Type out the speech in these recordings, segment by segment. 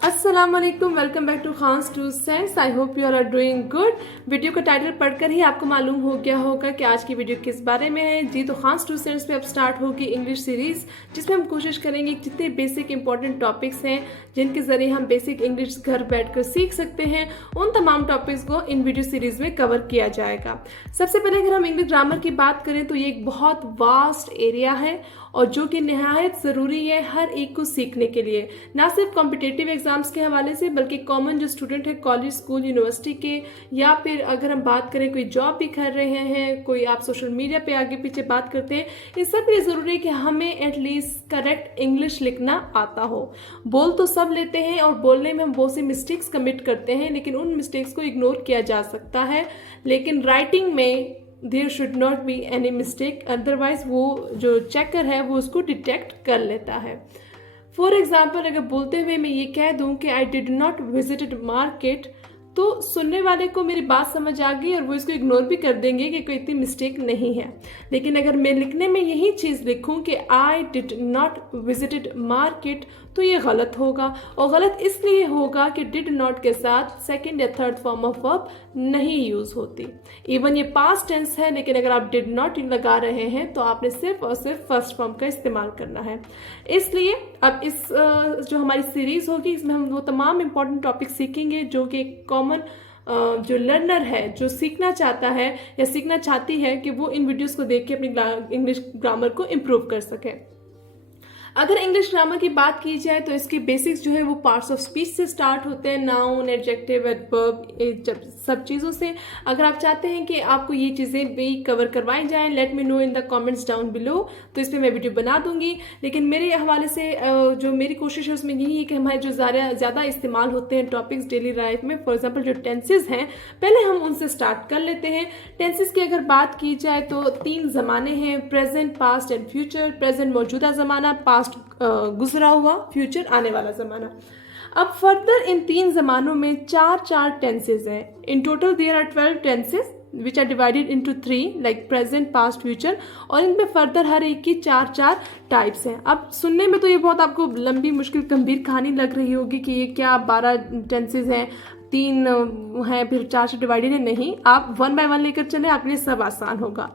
अस्सलाम वालेकुम, welcome back to Khan's two sense. I hope you are doing good. Video का title पढ़कर ही आपको मालूम हो गया होगा कि आज की वीडियो किस बारे में है। जी तो खान्स टू सेंस पे अब स्टार्ट होगी इंग्लिश सीरीज, जिसमें हम कोशिश करेंगे जितने बेसिक इंपॉर्टेंट टॉपिक्स हैं जिनके जरिए हम बेसिक इंग्लिश घर बैठकर सीख सकते हैं, उन तमाम टॉपिक्स को इन वीडियो सीरीज में कवर किया जाएगा। सबसे पहले अगर हम इंग्लिश ग्रामर की बात करें तो ये एक बहुत वास्ट एरिया है और जो कि निहायत ज़रूरी है हर एक को सीखने के लिए, ना सिर्फ कॉम्पिटिटिव एग्जाम्स के हवाले से बल्कि कॉमन जो स्टूडेंट है कॉलेज स्कूल यूनिवर्सिटी के, या फिर अगर हम बात करें कोई जॉब भी कर रहे हैं, कोई आप सोशल मीडिया पे आगे पीछे बात करते हैं, इस सब के लिए ज़रूरी है कि हमें एटलीस्ट करेक्ट इंग्लिश लिखना आता हो। बोल तो सब लेते हैं और बोलने में हम बहुत सी मिस्टेक्स कमिट करते हैं, लेकिन उन मिस्टेक्स को इग्नोर किया जा सकता है, लेकिन राइटिंग में there should not be any mistake, otherwise वो जो चेकर है वो उसको डिटेक्ट कर लेता है। फॉर एग्जाम्पल अगर बोलते हुए मैं ये कह दूं कि I did not visited market, तो सुनने वाले को मेरी बात समझ आ गई और वो इसको इग्नोर भी कर देंगे कि कोई इतनी मिस्टेक नहीं है। लेकिन अगर मैं लिखने में यही चीज़ लिखूं कि I did not visited market, तो ये गलत होगा, और गलत इसलिए होगा कि डिड नॉट के साथ सेकंड या थर्ड फॉर्म ऑफ वर्ब नहीं यूज़ होती। इवन ये पास्ट टेंस है, लेकिन अगर आप डिड नॉट लगा रहे हैं तो आपने सिर्फ और सिर्फ फर्स्ट फॉर्म का इस्तेमाल करना है। इसलिए अब इस जो हमारी सीरीज होगी इसमें हम वो तमाम इंपॉर्टेंट टॉपिक सीखेंगे जो कि कॉमन जो लर्नर है, जो सीखना चाहता है या सीखना चाहती है, कि वो इन वीडियोस को देख के अपनी इंग्लिश ग्रामर को इम्प्रूव कर सके। अगर इंग्लिश ग्रामर की बात की जाए तो इसके बेसिक्स जो है वो पार्ट्स ऑफ स्पीच से स्टार्ट होते हैं, नाउन, एडजेक्टिव, एडवर्ब, सब चीज़ों से। अगर आप चाहते हैं कि आपको ये चीज़ें भी कवर करवाई जाएं, let me know in the comments down below, तो इस पर मैं वीडियो बना दूंगी। लेकिन मेरे हवाले से जो मेरी कोशिश है उसमें यही है कि हमारे जो ज़्यादा इस्तेमाल होते हैं टॉपिक्स डेली लाइफ में, फॉर एग्जाम्पल जो टेंसेज हैं, पहले हम उनसे स्टार्ट कर लेते हैं। टेंसेज की अगर बात की जाए तो 3 ज़माने हैं, present, past and future. Present मौजूदा ज़माना, पास्ट गुजरा हुआ, फ्यूचर आने वाला ज़माना। अब फर्दर इन 3 ज़मानों में 4 टेंसेज हैं। In total there are 12 tenses which are divided into 3 like present, past, future, और इनमें फर्दर हर एक की 4 टाइप्स हैं। अब सुनने में तो ये बहुत आपको लंबी मुश्किल गंभीर कहानी लग रही होगी कि ये क्या 12 टेंसेज हैं, 3 हैं, फिर 4 से डिवाइडेड है। नहीं, आप 1 बाय 1 लेकर चले, आपके लिए सब आसान होगा।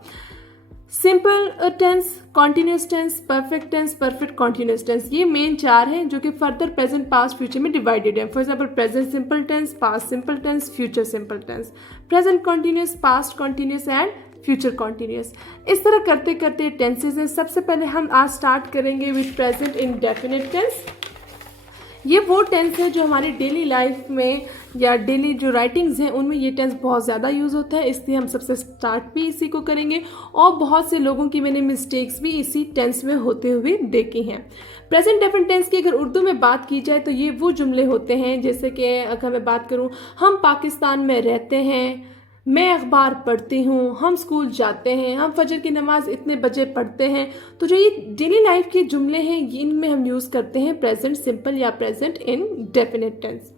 Simple tense, continuous tense, perfect tense, perfect continuous tense, ये मेन 4 हैं जो कि फर्दर प्रेजेंट, पास्ट, फ्यूचर में डिवाइडेड है। For example present simple tense, past simple tense, future simple tense, present continuous, past continuous and future continuous. इस तरह करते करते टेंसेज हैं। सबसे पहले हम आज स्टार्ट करेंगे विद प्रेजेंट इंडेफिनिट टेंस। ये वो टेंस है जो हमारी डेली लाइफ में या डेली जो राइटिंग्स हैं उनमें ये टेंस बहुत ज़्यादा यूज़ होता है, इसलिए हम सबसे स्टार्ट भी इसी को करेंगे, और बहुत से लोगों की मैंने मिस्टेक्स भी इसी टेंस में होते हुए देखी हैं। प्रेजेंट डेफिनेट टेंस की अगर उर्दू में बात की जाए तो ये वो जुमले होते हैं, जैसे कि अगर मैं बात करूँ, हम पाकिस्तान में रहते हैं, मैं अखबार पढ़ती हूँ, हम स्कूल जाते हैं, हम फजर की नमाज इतने बजे पढ़ते हैं। तो जो ये डेली लाइफ के जुमले हैं इनमें हम यूज़ करते हैं प्रेजेंट सिंपल या प्रेजेंट इंडेफिनिट टेंस।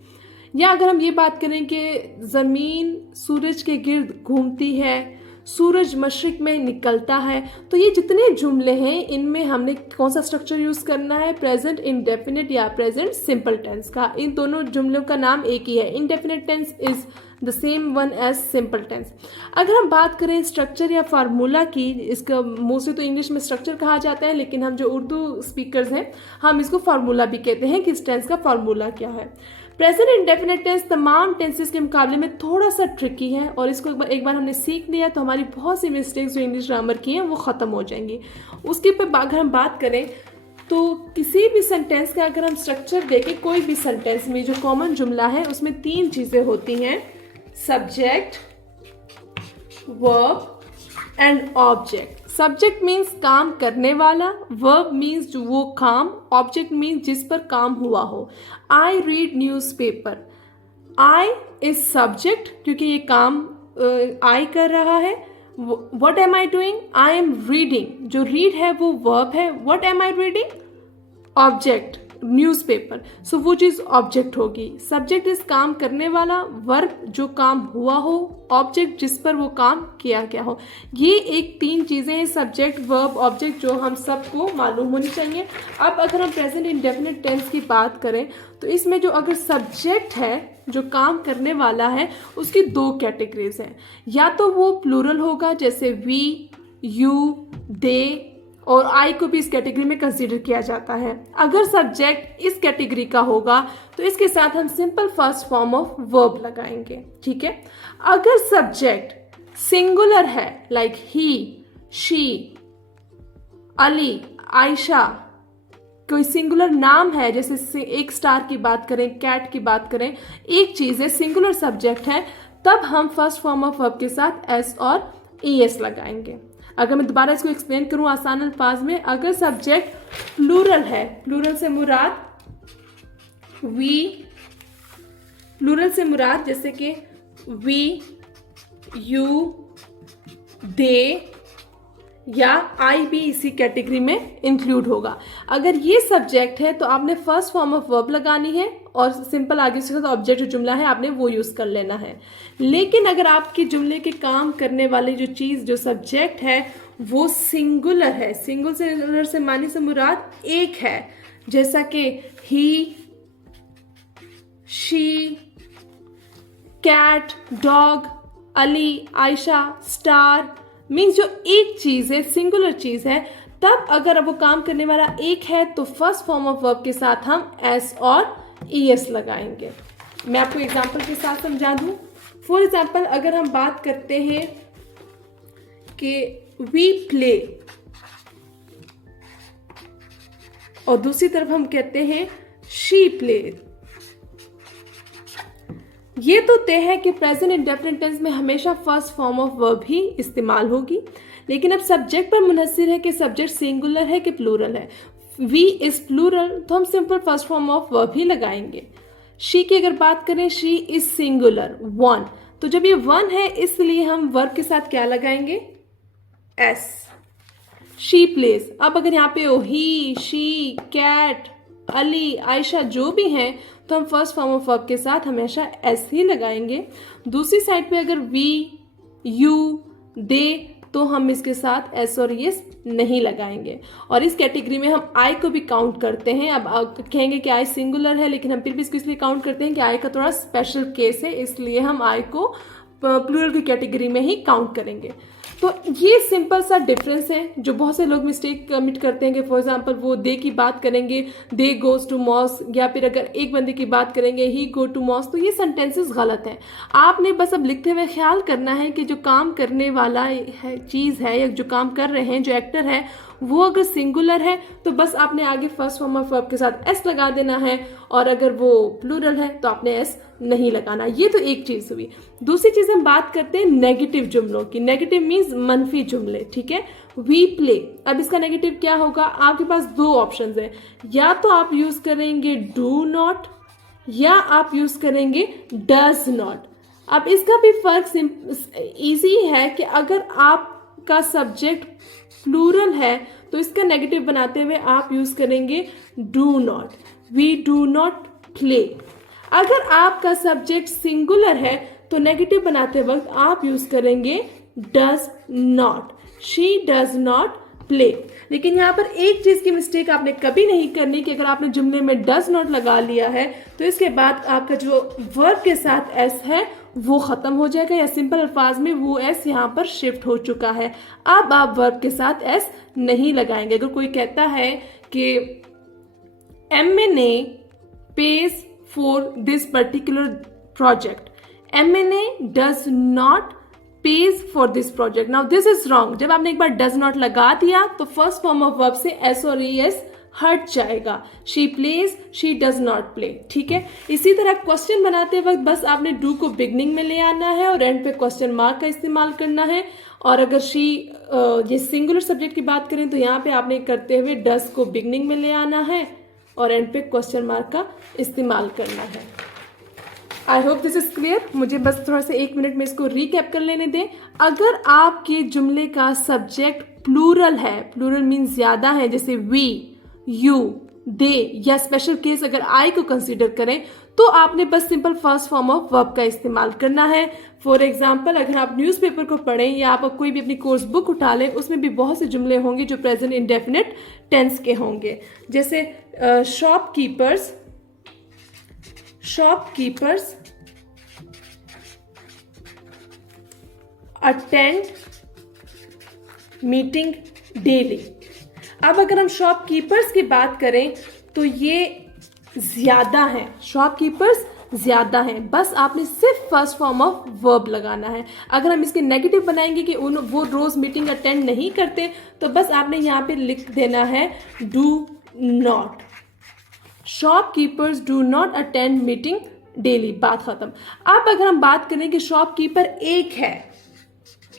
या अगर हम ये बात करें कि ज़मीन सूरज के गिर्द घूमती है, सूरज मशरिक में निकलता है, तो ये जितने जुमले हैं इनमें हमने कौन सा स्ट्रक्चर यूज़ करना है, प्रेजेंट इंडेफिनिट या प्रेजेंट सिंपल टेंस का। इन दोनों जुमलों का नाम एक ही है, indefinite tense is the same one as simple tense. अगर हम बात करें स्ट्रक्चर या फार्मूला की, इसका मोस्टली तो इंग्लिश में स्ट्रक्चर कहा जाता है, लेकिन हम जो उर्दू स्पीकर्स हैं हम इसको फार्मूला भी कहते हैं कि इस टेंस का फार्मूला क्या है। प्रेजेंट इंडेफिनिट टेंस तमाम टेंसेस के मुकाबले में थोड़ा सा ट्रिकी है, और इसको एक बार हमने सीख लिया तो हमारी बहुत सी मिस्टेक्स जो इंग्लिश ग्रामर की हैं वो ख़त्म हो जाएंगी। उसके ऊपर अगर हम बात करें तो किसी भी सेंटेंस का अगर हम स्ट्रक्चर देखें, कोई भी सेंटेंस में जो कॉमन जुमला है उसमें 3 चीज़ें होती हैं, subject, verb and object. Subject means काम करने वाला, वर्ब मीन्स जो वो काम, ऑब्जेक्ट मीन्स जिस पर काम हुआ हो। I read newspaper, I is subject क्योंकि ये काम आई कर रहा है। What am I doing, I am reading, जो रीड है वो वर्ब है। What am I reading, object, newspaper, so वो चीज़ ऑब्जेक्ट होगी। सब्जेक्ट इस काम करने वाला, वर्ब जो काम हुआ हो, ऑब्जेक्ट जिस पर वो काम किया गया हो। ये एक 3 चीज़ें हैं, सब्जेक्ट, वर्ब, ऑब्जेक्ट, जो हम सबको मालूम होनी चाहिए। अब अगर हम प्रेजेंट इंडेफिनिट टेंस की बात करें तो इसमें जो अगर सब्जेक्ट है, जो काम करने वाला है, उसकी 2 कैटेगरीज हैं। या तो वो प्लूरल होगा, जैसे वी, यू, दे, और आई को भी इस कैटेगरी में कंसीडर किया जाता है। अगर सब्जेक्ट इस कैटेगरी का होगा तो इसके साथ हम simple first form of verb लगाएंगे, ठीक है। अगर सब्जेक्ट सिंगुलर है, like he, she, Ali, Ayesha, कोई सिंगुलर नाम है, जैसे एक स्टार की बात करें, कैट की बात करें, एक चीज़ है, सिंगुलर सब्जेक्ट है, तब हम फर्स्ट फॉर्म ऑफ वर्ब के साथ एस और ईएस लगाएंगे। अगर मैं दोबारा इसको एक्सप्लेन करूं आसान अल्फाज में, अगर सब्जेक्ट प्लूरल है, प्लूरल से मुराद वी, प्लूरल से मुराद जैसे कि वी, यू, दे या आई भी इसी कैटेगरी में इंक्लूड होगा। अगर ये सब्जेक्ट है तो आपने फर्स्ट फॉर्म ऑफ वर्ब लगानी है और सिंपल आगे से ऑब्जेक्ट जो जुमला है आपने वो यूज कर लेना है। लेकिन अगर आपके जुमले के काम करने वाली जो चीज, जो सब्जेक्ट है, वो सिंगुलर है, सिंगुलर से मानी से मुराद एक है, जैसा कि he, she, cat, dog, Ali, Ayesha, star, means जो एक चीज है, सिंगुलर चीज है, तब अगर अब वो काम करने वाला एक है तो फर्स्ट फॉर्म ऑफ वर्ब के साथ हम एस और ईएस लगाएंगे। मैं आपको एग्जांपल के साथ समझा दूं। फॉर एग्जांपल, अगर हम बात करते हैं कि वी प्ले और दूसरी तरफ हम कहते हैं शी प्ले, ये तो तय है कि प्रेजेंट इंडेफिनिट टेंस में हमेशा फर्स्ट फॉर्म ऑफ वर्ब ही इस्तेमाल होगी। लेकिन अब सब्जेक्ट पर मुनहसिर है कि सब्जेक्ट सिंगुलर है कि प्लूरल है। वी इज प्लूरल तो हम simple first form of verb ही लगाएंगे। शी की अगर बात करें, शी इज सिंगुलर, वन, तो जब ये वन है इसलिए हम वर्ब के साथ क्या लगाएंगे, एस। शी प्लेज, अब अगर यहाँ पे हो ही, शी, कैट, अली, आयशा जो भी हैं तो हम फर्स्ट फॉर्म ऑफ वर्ब के साथ हमेशा एस ही लगाएंगे। दूसरी साइड पे अगर वी, यू, दे, तो हम इसके साथ एस और यस नहीं लगाएंगे। और इस कैटेगरी में हम आई को भी काउंट करते हैं। अब आप कहेंगे कि आई सिंगुलर है, लेकिन हम फिर भी इसको इसलिए काउंट करते हैं कि आई का थोड़ा स्पेशल केस है, इसलिए हम आई को प्लूरल की कैटेगरी में ही काउंट करेंगे। तो ये सिंपल सा डिफरेंस है जो बहुत से लोग मिस्टेक कमिट करते हैं कि फॉर एग्जांपल वो दे की बात करेंगे, दे गोज टू मॉस, या फिर अगर एक बंदे की बात करेंगे ही गो टू मॉस, तो ये सेंटेंसेस गलत हैं। आपने बस अब लिखते हुए ख्याल करना है कि जो काम करने वाला है चीज़ है या जो काम कर रहे हैं, जो एक्टर है, वो अगर सिंगुलर है तो बस आपने आगे फर्स्ट फॉर्म ऑफ वर्ब के साथ एस लगा देना है, और अगर वो प्लूरल है तो आपने एस नहीं लगाना। ये तो एक चीज हुई। दूसरी चीज हम बात करते हैं नेगेटिव जुमलों की। नेगेटिव मीन्स मनफी जुमले, ठीक है। वी प्ले, अब इसका नेगेटिव क्या होगा, आपके पास 2 ऑप्शंस हैं, या तो आप यूज करेंगे डू नॉट या आप यूज करेंगे डज नॉट। अब इसका भी फर्क इजी है कि अगर आपका सब्जेक्ट प्लूरल है तो इसका नेगेटिव बनाते हुए आप यूज करेंगे do not, we do not play. अगर आपका सब्जेक्ट सिंगुलर है तो नेगेटिव बनाते वक्त आप यूज करेंगे does not, she does not play. लेकिन यहाँ पर एक चीज की मिस्टेक आपने कभी नहीं करनी कि अगर आपने जुमले में डज नॉट लगा लिया है तो इसके बाद आपका जो वर्ब के साथ एस है वो खत्म हो जाएगा, या सिंपल अल्फाज में वो एस यहाँ पर शिफ्ट हो चुका है। अब आप वर्ब के साथ एस नहीं लगाएंगे। अगर कोई कहता है कि MNA pays for this particular project, MNA does not pays for this project. Now this is wrong. जब आपने एक बार does not लगा दिया तो फर्स्ट फॉर्म ऑफ वर्ब से s और es हट जाएगा। she plays, she does not play, ठीक है। इसी तरह क्वेश्चन बनाते वक्त बस आपने do को बिगनिंग में ले आना है और एंड पे क्वेश्चन मार्क का इस्तेमाल करना है। और अगर she ये सिंगुलर सब्जेक्ट की बात करें तो यहाँ पे आपने करते हुए does को बिगनिंग में ले आना है और एंड पे क्वेश्चन मार्क का इस्तेमाल करना है। I hope this is clear. मुझे बस थोड़ा सा 1 मिनट में इसको रिकैप कर लेने दें। अगर आपके जुमले का सब्जेक्ट प्लूरल है, प्लूरल मीन्स ज्यादा है, जैसे वी, यू, दे या स्पेशल केस अगर आई को कंसीडर करें तो आपने बस simple first form of verb का इस्तेमाल करना है। फॉर एग्जाम्पल, अगर आप न्यूज़पेपर को पढ़ें या आप कोई भी अपनी कोर्स बुक उठा लें, उसमें भी बहुत से जुमले होंगे जो प्रेजेंट इंडेफिनिट टेंस के होंगे, जैसे शॉपकीपर्स अटेंड मीटिंग डेली। अब अगर हम शॉपकीपर्स की बात करें तो ये ज्यादा हैं, शॉपकीपर्स ज्यादा हैं, बस आपने सिर्फ फर्स्ट फॉर्म ऑफ वर्ब लगाना है। अगर हम इसके नेगेटिव बनाएंगे कि वो रोज मीटिंग अटेंड नहीं करते, तो बस आपने यहाँ पे लिख देना है do not. Shopkeepers do not attend meeting daily, बात खत्म। अब अगर हम बात करें कि शॉपकीपर एक है,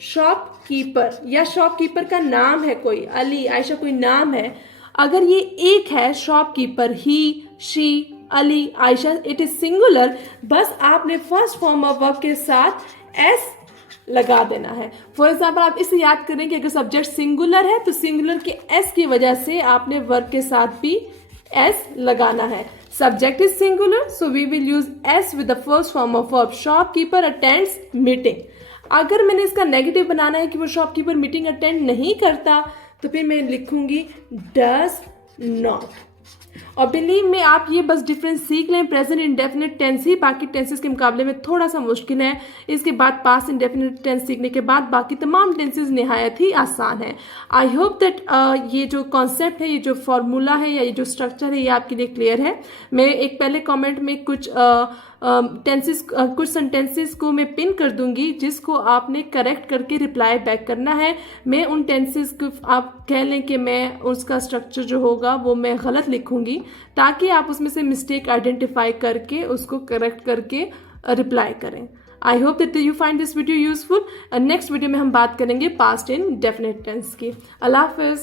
शॉपकीपर या शॉपकीपर का नाम है कोई, अली, आयशा कोई नाम है, अगर ये एक है shopkeeper, he, she, Ali, Ayesha, it is singular, बस आपने फर्स्ट फॉर्म ऑफ वर्ब के साथ एस लगा देना है। फॉर एग्जाम्पल, आप इसे याद करें कि अगर सब्जेक्ट सिंगुलर है तो सिंगुलर के एस की वजह से आपने वर्ब के साथ भी एस लगाना है। Subject is singular, so we will use S with the first form of verb. Shopkeeper attends meeting. अगर मैंने इसका नेगेटिव बनाना है कि वो शॉपकीपर मीटिंग अटेंड नहीं करता, तो फिर मैं लिखूंगी डज नॉट। और बिलीव में आप ये बस डिफरेंस सीख लें, प्रेजेंट इंडेफिनिट टेंस ही बाकी टेंसेस के मुकाबले में थोड़ा सा मुश्किल है। इसके बाद पास्ट इंडेफिनिट टेंस सीखने के बाद बाकी तमाम टेंसेस निहायत ही आसान है। आई होप दैट ये जो कॉन्सेप्ट है, ये जो फॉर्मूला है या ये जो स्ट्रक्चर है, ये आपके लिए क्लियर है। मैं एक पहले कमेंट में कुछ कुछ सेंटेंसेस को मैं पिन कर दूंगी जिसको आपने करेक्ट करके रिप्लाई बैक करना है। मैं उन टेंसेस को, आप कह लें कि मैं उसका स्ट्रक्चर जो होगा वो मैं गलत लिखूंगी, ताकि आप उसमें से मिस्टेक आइडेंटिफाई करके उसको करेक्ट करके रिप्लाई करें। I hope that you find this video useful. Next video में हम बात करेंगे पास्ट इन डेफिनेट टेंस की। अल्लाह हाफिज।